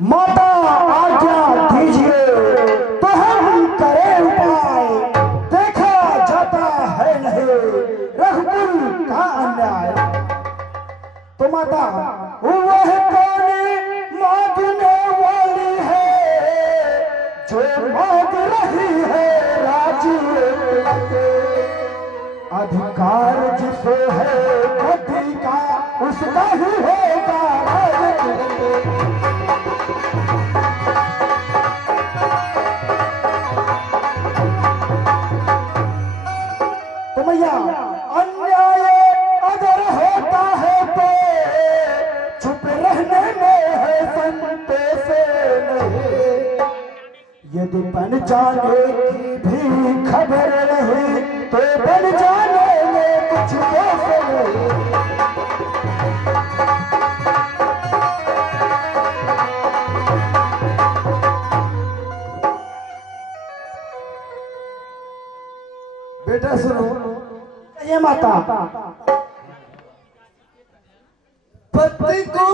माता आज्ञा दीजिए तो हम करें उपाय। देखा जाता है नहीं रघुकुल का अन्याय। तो माता वह कौन मांगने वाली है जो मांग रही है राज्य। अधिकार जिसे है बुद्धि का उसका ही होगा तो भैया अन्याय अगर होता है तो चुप रहने में है संतोष नहीं। यदि बन जाने की भी खबर नहीं तो बन जाने में कुछ दोष नहीं। बेटा सुनो ये माता पति को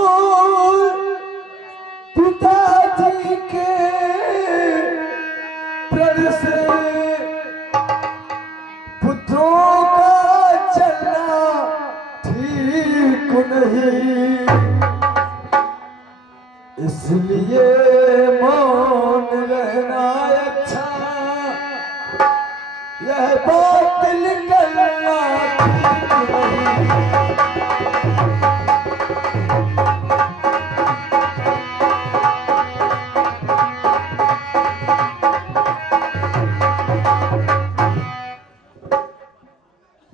पिताजी के प्रण से पुत्रों का चलना ठीक नहीं। इसलिए मौन रहना अच्छा। यह बात निकलना ठीक नहीं।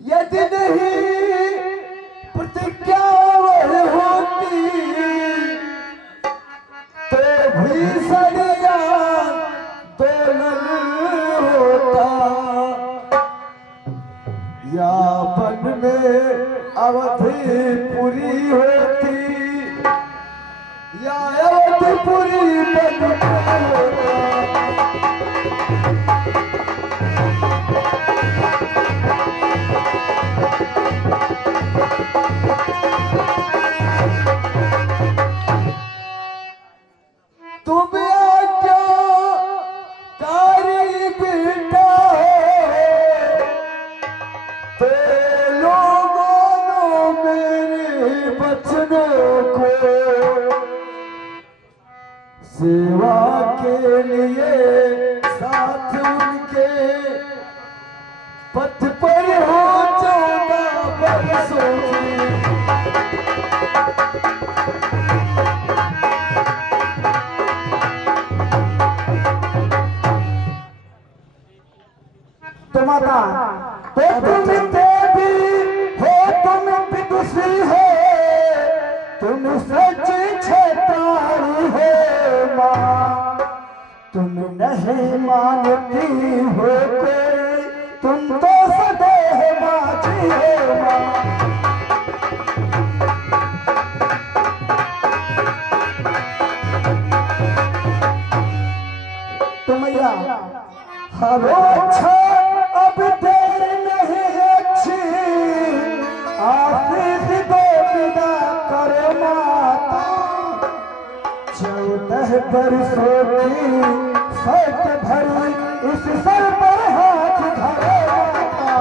यदि नहीं प्रतिज्ञा होती तो भीषण दोलन होता। या वन में अवधिपुरी होती या अवधिपुरी बन होता। तुम आज्ञा कारी बेटा तो लोगों मेरे बचनों को सेवा के लिए साथ उनके पथ पर हो 14 बरसों की। तो माता तो तुम देवी हो तुम विदुषी हो तुम सच छेतारी हो माँ। तुम नहीं मानती हो कोई तुम तो सदैव बाजी हो माँ। तो मैया हरो अच्छा अब देर नहीं अच्छी आशीष दो विदा करो माता। 14 बरसों की शर्त भरी इस सर पर हाथ धरो माता।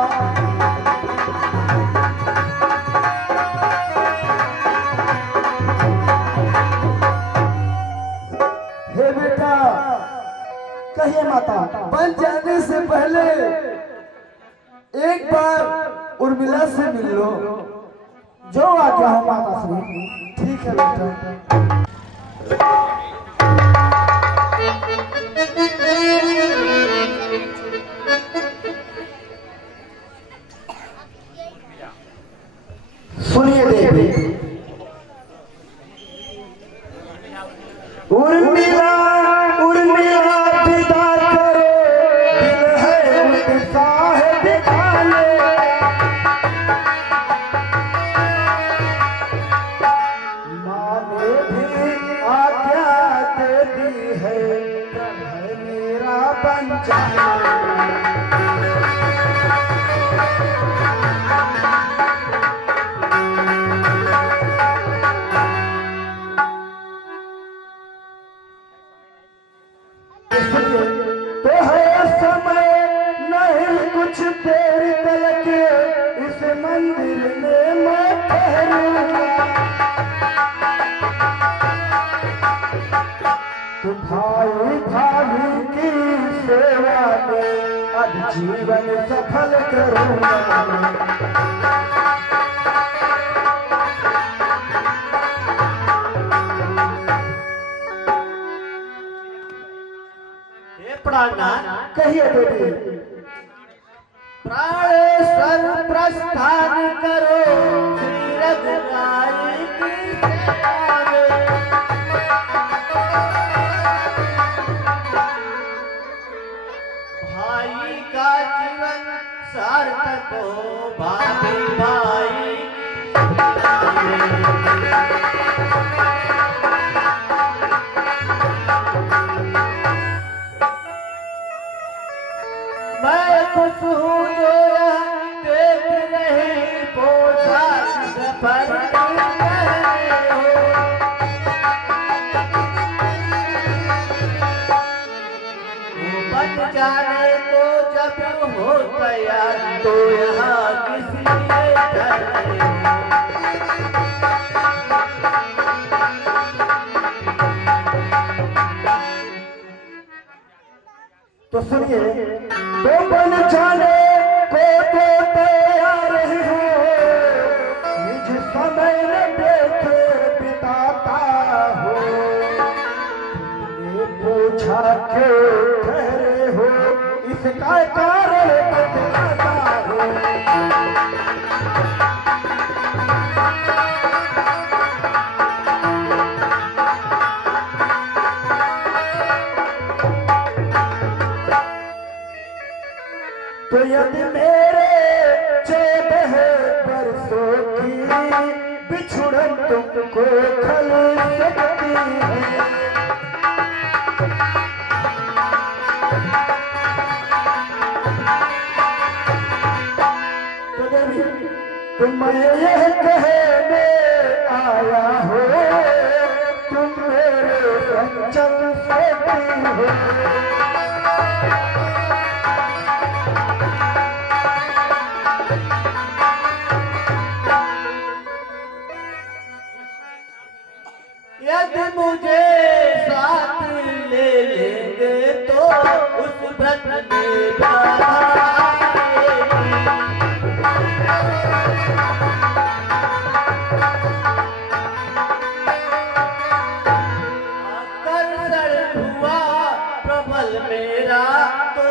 हे बेटा कहिए माता बन जाने से पहले एक बार उर्मिला से मिल लो। जो आज्ञा हो माता श्री। ठीक है बेटा। सुनिए देवी उर्मिला उर्मिला विदा करो दिल है उत्साह दिखाने। माँ ने भी आज्ञा दे दी है मेरा बन जाना। जीवन सफल करूंगा कहिए बेटी। प्राणेश्वर प्रस्थान करो श्री रघुराई की सेवा में। भाई का जीवन सार्थक हो भाभी भाई खुश हूँ जो देख रही पोछा सफर बन जाने को जब हो तैयार तो यहाँ किसी तो सुनिए तो बन जाने को तो तैयार ही हो निज समय न देखे बिताता हो तुमने पूछा क्यों ठहरे हो इसका कारण बतलाता हो तो यदि मेरे 14 बरसों की बिछुड़न तुमको खल सकती है तो देवी तुम यह कहने आया हो तुम मेरे संचल सकती हो यदि मुझे साथ ले लेंगे तो उस व्रत में बाधा आकर्षण हुआ प्रबल मेरा तो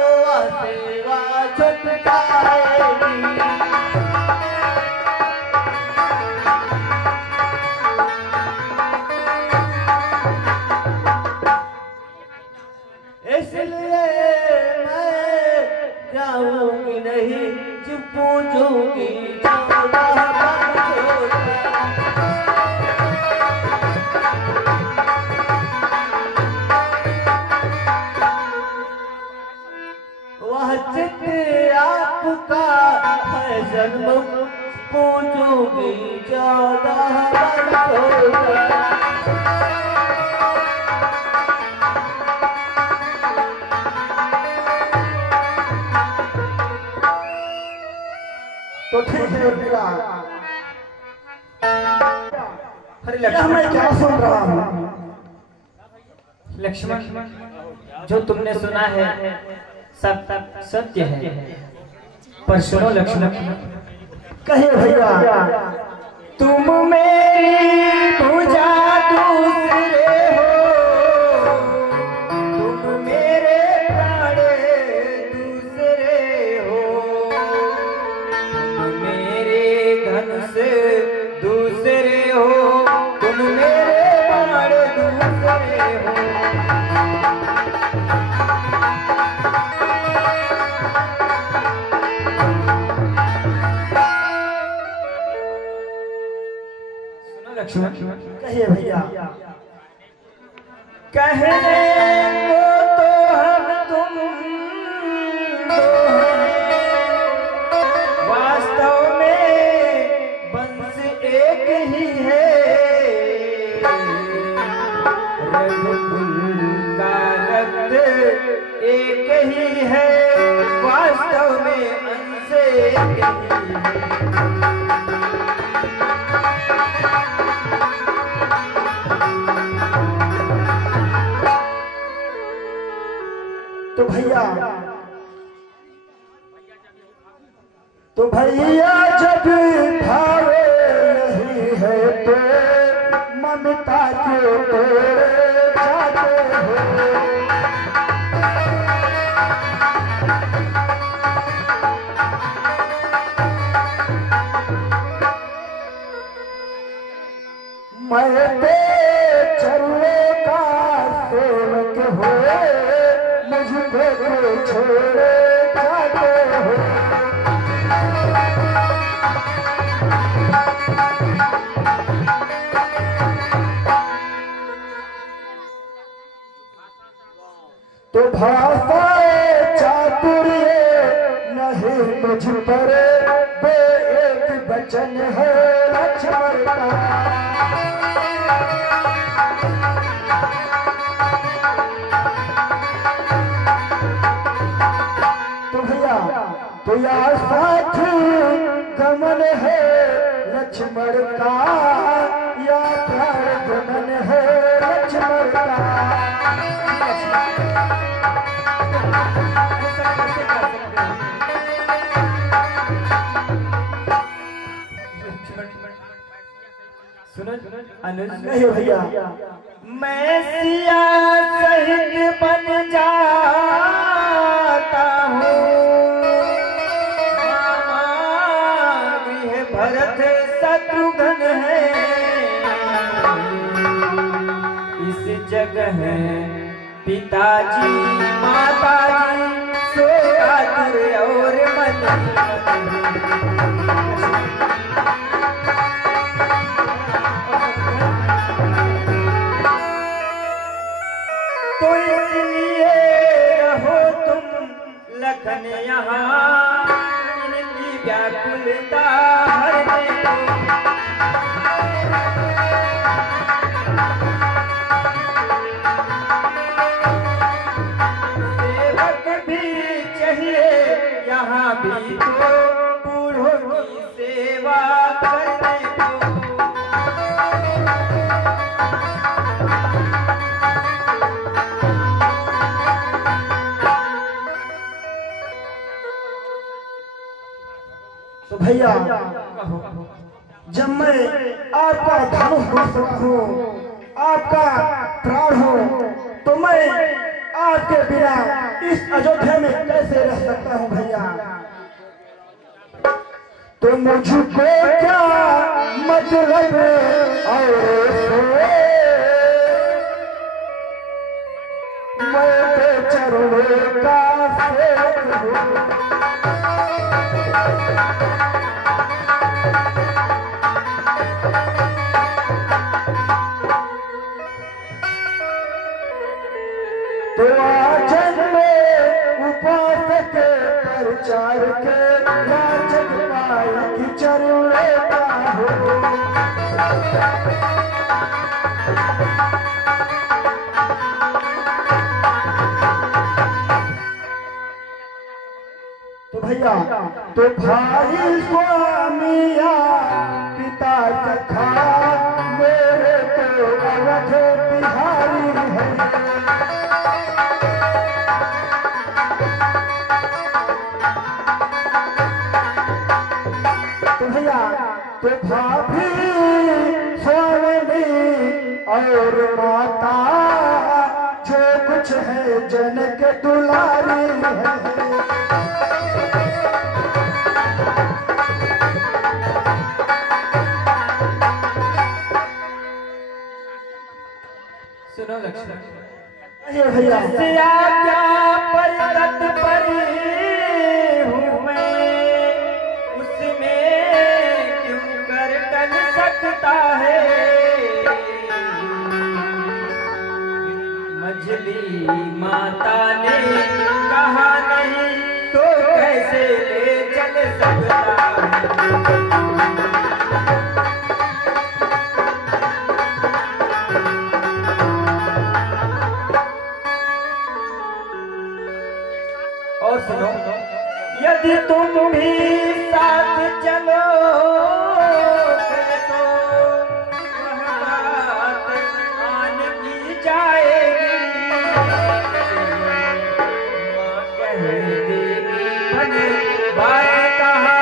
सेवा छुट जाएगी इसलिए मैं जाऊंगी नहीं जो पूछूंगी 14 बरसों वह चित्त आपका है जन्म पूछूंगी 14 बरसों तो ठीक है मेरा हरे मैं क्या सुन रहा हूँ लक्ष्मण, जो तुमने सुना है सब सत्य है, पर सुनो लक्ष्मण, कहे भैया तुम मेरी भुजा दूसरे हो, तुम मेरे प्राण दूसरे हो, तुम मेरे धन से दूसरे हो, तुम मेरे प्राण दूसरे हो। लक्ष्मण, कहिए भैया कहने को तो हम तुम दो हैं, वास्तव में बंस एक ही है, रघुकुल का रक्त एक ही है, वास्तव में अंश एक ही है। तो भैया तो भैया जब भावे नहीं है तो ममता क्यों तोड़े जाते हो। मैं तो चरुए का सेवक हो, मुझको तो छोड़े जाते हो। तो भाषा चातुर्य नहीं मुझ पर, बे एक वचन है लक्ष्मण का। तो भैया तो यार साथी गमन है लक्ष्मण का, या प्यार गमन है लक्ष्मण का। अनुज नहीं भैया, मैं सिया सहित बन जाता हूँ, गृह भरत शत्रुघ्न है, इस जगह पिताजी माताजी सोहागर और मन। तो इसलिए रहो तुम लखन यहाँ, इनकी व्याकुलता हरने को। सेवक भी चाहिए यहाँ भी, तो बूढ़ों की सेवा करने को। तो भैया जब मैं आपका धनुष हो सकूं, आपका प्राण हो, तो मैं आपके बिना इस अयोध्या में कैसे रह सकता हूं भैया। तो मुझको क्या मतलब और मैं चरणों का सेवक हूं। तो आजन में उपासक प्रचार के राजन पाई की चरुड़े का हो। तो भैया तो भाई स्वामिया पिता सखा, मेरे तो अवध बिहारी है। तो भाभी स्वामी और माता, जो कुछ है जनक दुलारी है। सुनो लक्ष्मण भैया क्या पर तत्परी हूँ मैं, उसमें क्यों कर टल सकता है। मझली माता ने कहा नहीं तो कैसे ले चल सकता है। और सुनो, यदि तुम भी साथ चलो तो वह बात आन की जाएगी। माँ कह देगी बात कहा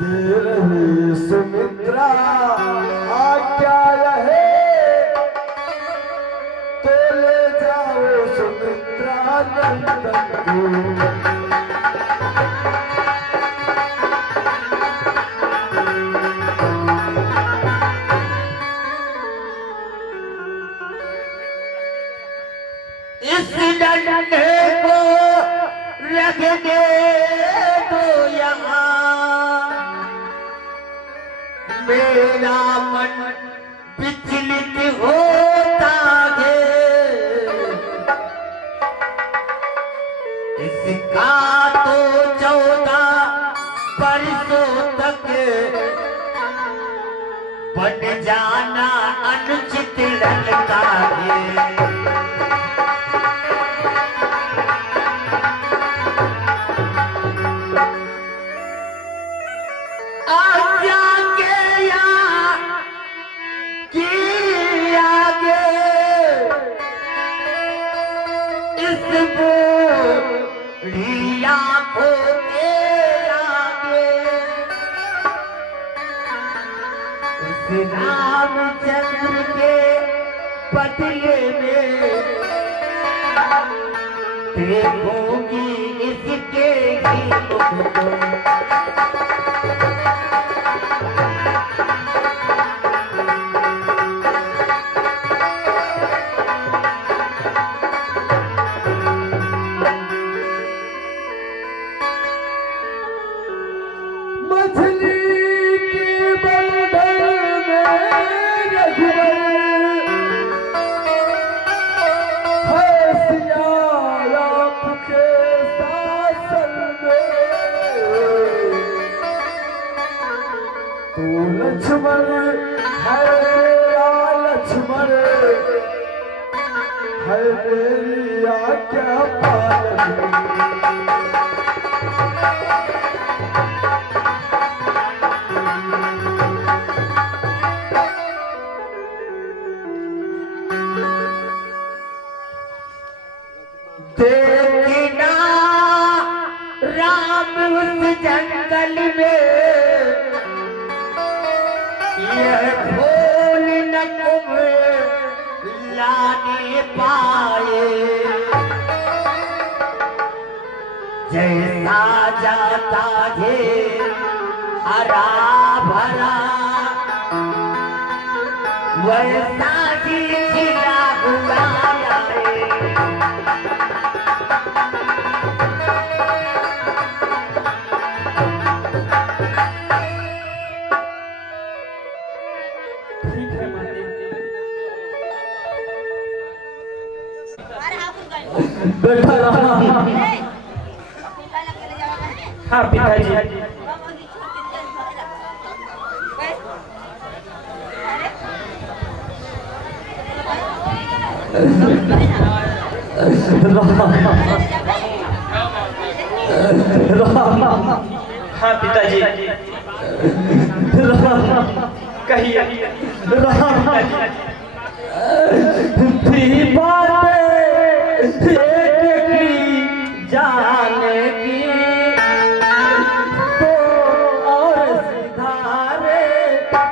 दे रही सुमित्रा आज्ञा रहे तो ले जाओ सुमित्रा नंदन को। इस डंडे को रख दे तो यहाँ मेरा मन विचलित होता है। इसका तो 14 वर्षों तक बन जाना अनुचित लगता है। रामचंद्र के बदले में देखूंगी इसके गीतों को। लक्ष्मण है तेरा लक्ष्मण है मेरी आज्ञा पालन। देखना राम उस जंगल में यह फूल न लाने पाए। जैसा जाता है हरा भरा वैसा ही खिला हुआ है। बैठा रहा। हाँ पिताजी। हाँ पिताजी कहिए। थी बातें एक की जाने की तो और सिधारे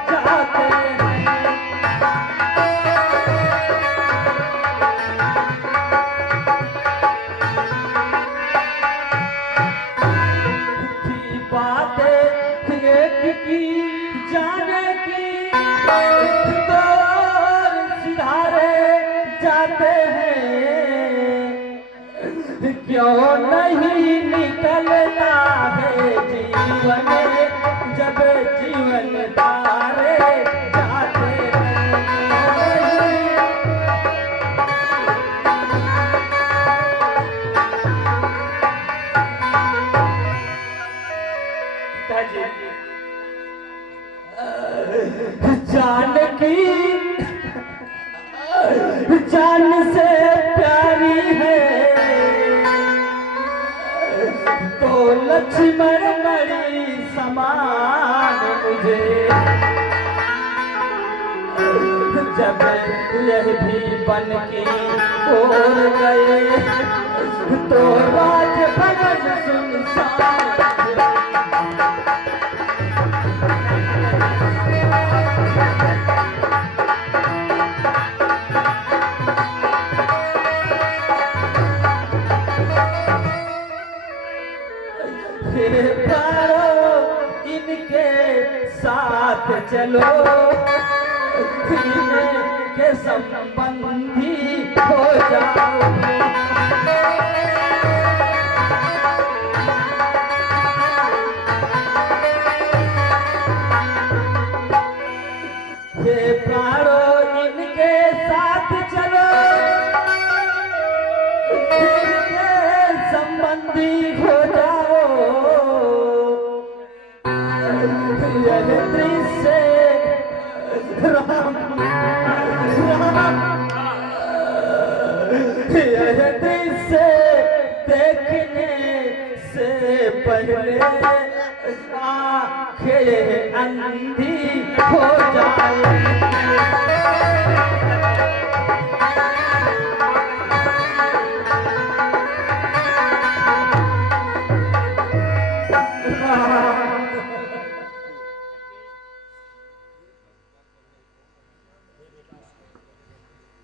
जाते हैं। थी बातें एक की जाने की तो जाते हैं। क्यों नहीं निकलता है जीवन जब जीवन तारे जाते हैं। जानकी जान से प्यारी है तो लक्ष्मण बड़ी समान मुझे। जब यह भी बन की ओर गए तो राज भवन सुनसान। साथ चलो के संबंधी हो जाओ। ये प्राणों इनके साथ चलो इनके संबंधी हो जाओ। यह दृश्य राम यह दृश्य देखने से पहले आंखें अंधी हो जाए।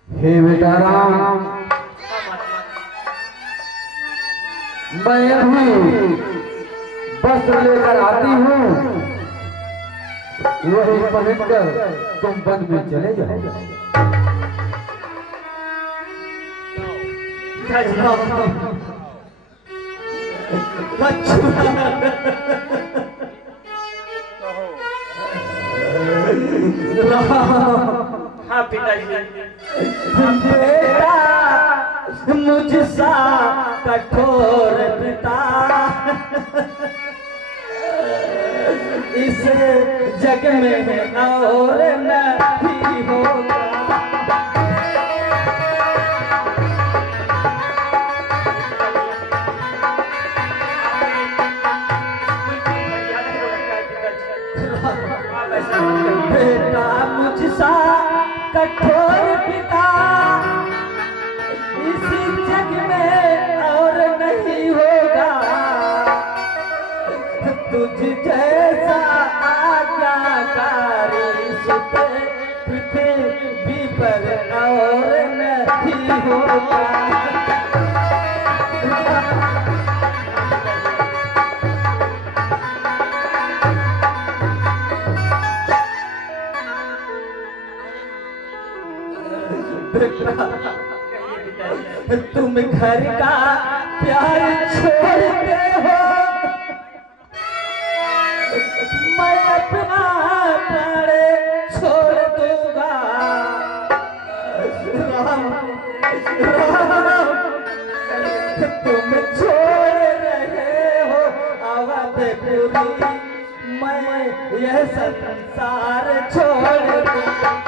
हे बेटा राम, मैं अभी वस्त्र लेकर आती हूँ, वही पहनकर तुम वन में चले जाओ। हाँ पिताजी। बेटा मुझसा कठोर पिता इस जग में और नहीं होगा। बेटा मुझसा कठोर पिता इसी जग में और नहीं होगा। तुझ जैसा आज्ञाकारी सुत पृथ्वी पर और नहीं होगा। तुम घर का प्यार छोड़ते हो, मैं अपना प्राण छोड़ दूंगा। राम राम तुम छोड़ रहे हो अवधपुरी, मैं यह संसार छोड़ दूंगा।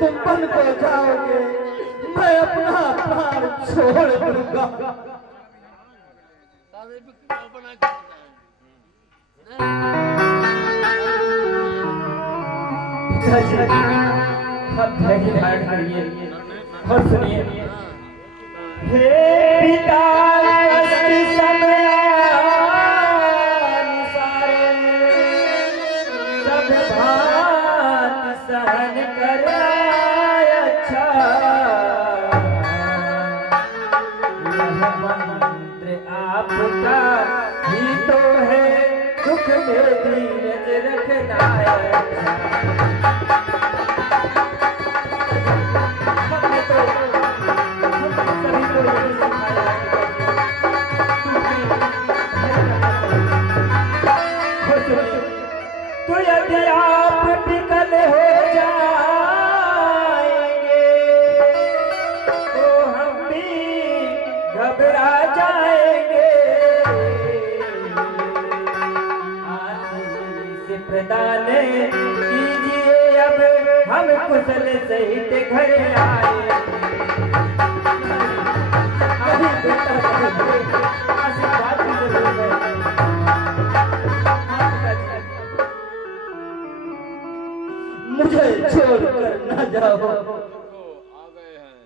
तुम वन को जाओगे, मैं अपना प्राण छोड़ दूंगा। अब धैर्य धारण करिए और सुनिए। हे पिता आपका ही तो है, दुख में धीरज रखना है। हमने तो सभी को यही सिखाया तो यदि आप विकल हो जाएंगे तो हम भी घबरा जाएंगे। आशीष प्रदान कीजिए, अब हम कुशल सहित घर आए। आशीर्वाद की जरूरत है। मुझे छोड़कर न जाओ। आ गए हैं।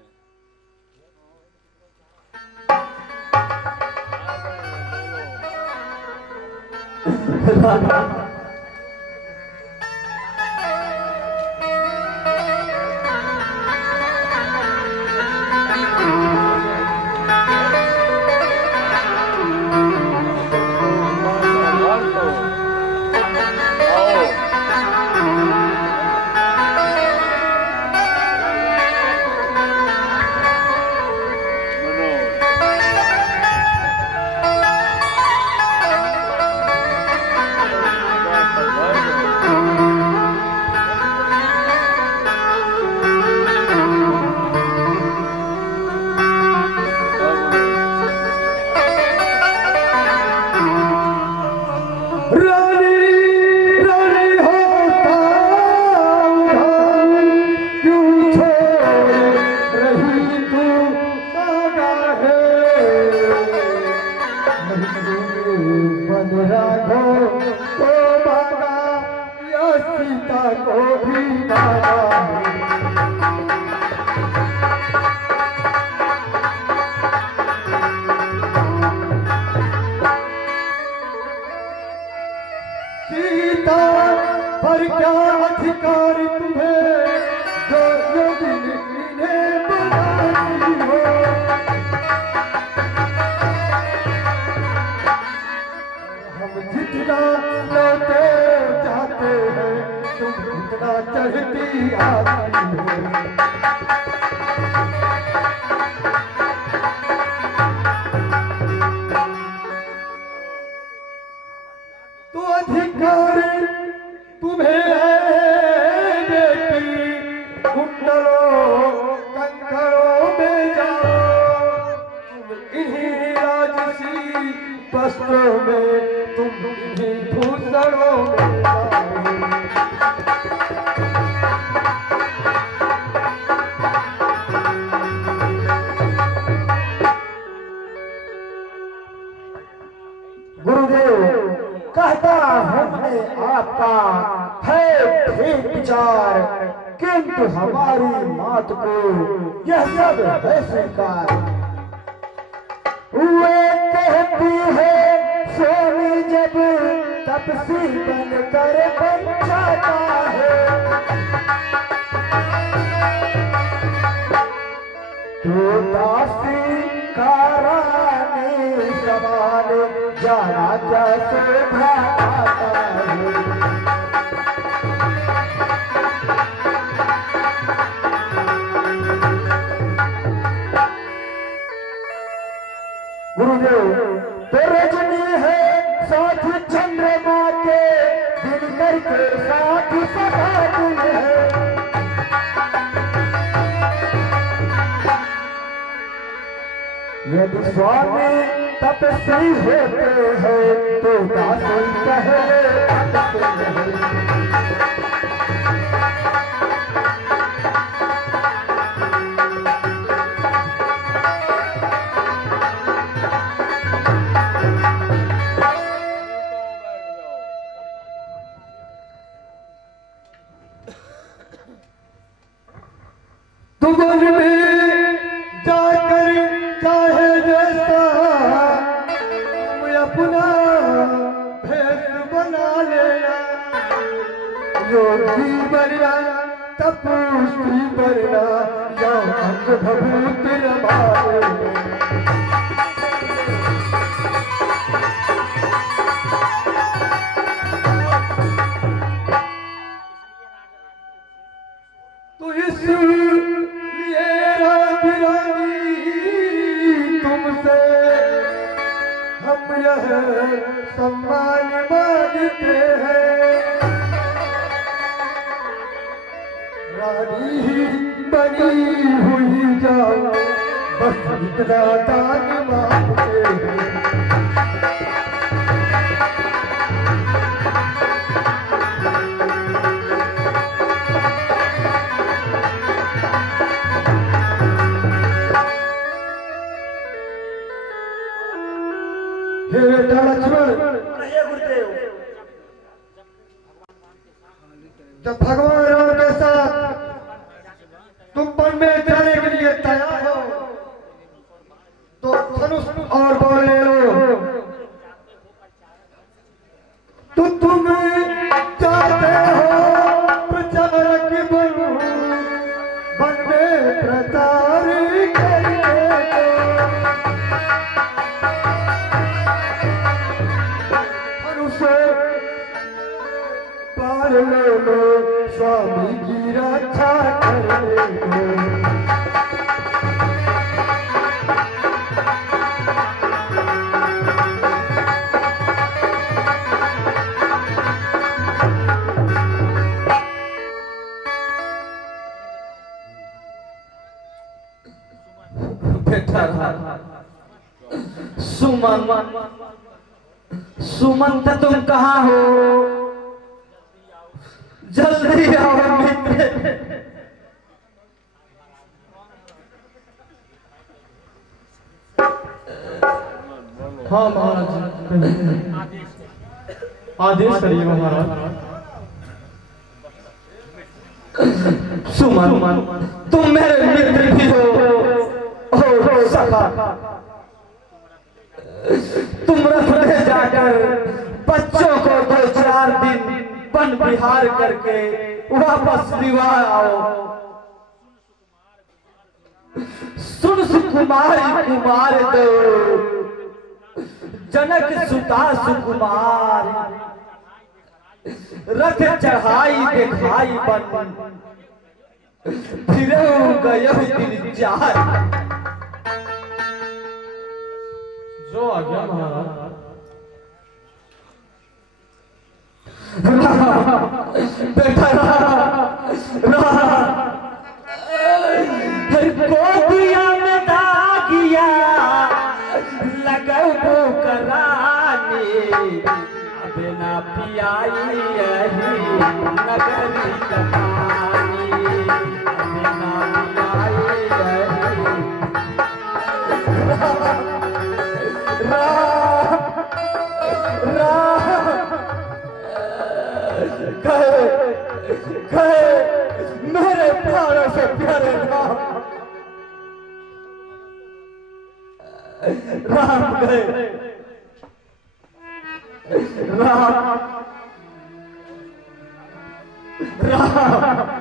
तो अधिकार तुम्हें है बेटी, कुंडलों कंकड़ों में जाओ, इन्हीं राजसी वस्त्रों में, तुम इन्हीं भूषणों में जाओ। गुरुदेव कहता हमने आपका है ठीक विचार, किंतु हमारी मात को यह सब है स्वीकार। वे कहती है सोनी जब तपसी बनकर बन जाता है, तो दासी का रानी समान जाना कैसे भाता है। गुरुदेव तो रजनी है साथ चंद्रमा के, दिनकर के साथ सदा दिन है। यदि स्वामी तपस्वी होते हैं तो दासी पहले तपस्वी हैं। तुम वन में जाकर चाहे जैसा तुम अपना भेष बना लेना, योगी बनना तपस्वी बनना या अंग भभूत रमा लेना। तो इसलिए रानी तुमसे हम यह सम्मान मांगते हैं, रानी ही बनी हुई जाओ, बस इतना दान मांगते हैं। हे लक्ष्मण, गुरुदेव जब भगवान राम के साथ तुम वन में जाने के लिए तैयार हो तो धनुष और बाण ले लो। तो तुम चाहते हो प्रचारक बनूं, वन में प्रचार करने पार लो लो, स्वामी की रक्षा करे लो। सुमन, सुमंत तुम कहाँ हो? जल्दी आओ मित्र। हाँ महाराज, आदेश करिए महाराज। सुमन, तुम मेरे मित्र भी हो सखा। तुम रथ में जाकर बच्चों को 2-4 दिन वन विहार करके वापस विवाह आओ। सुन सुकुमारी कुमार दो, जनक सुता सुकुमार, रथ चढ़ाई दिखाई बन, फिर गयो दिन चार। जो आ गया महाराज। बेटा गोदिया में दागिया लगबो करानी, अब ना पियाई यही नगरी कहानी, अब ना पियाई यही कहे मेरे प्यारे से प्यारे राम गए, राम राम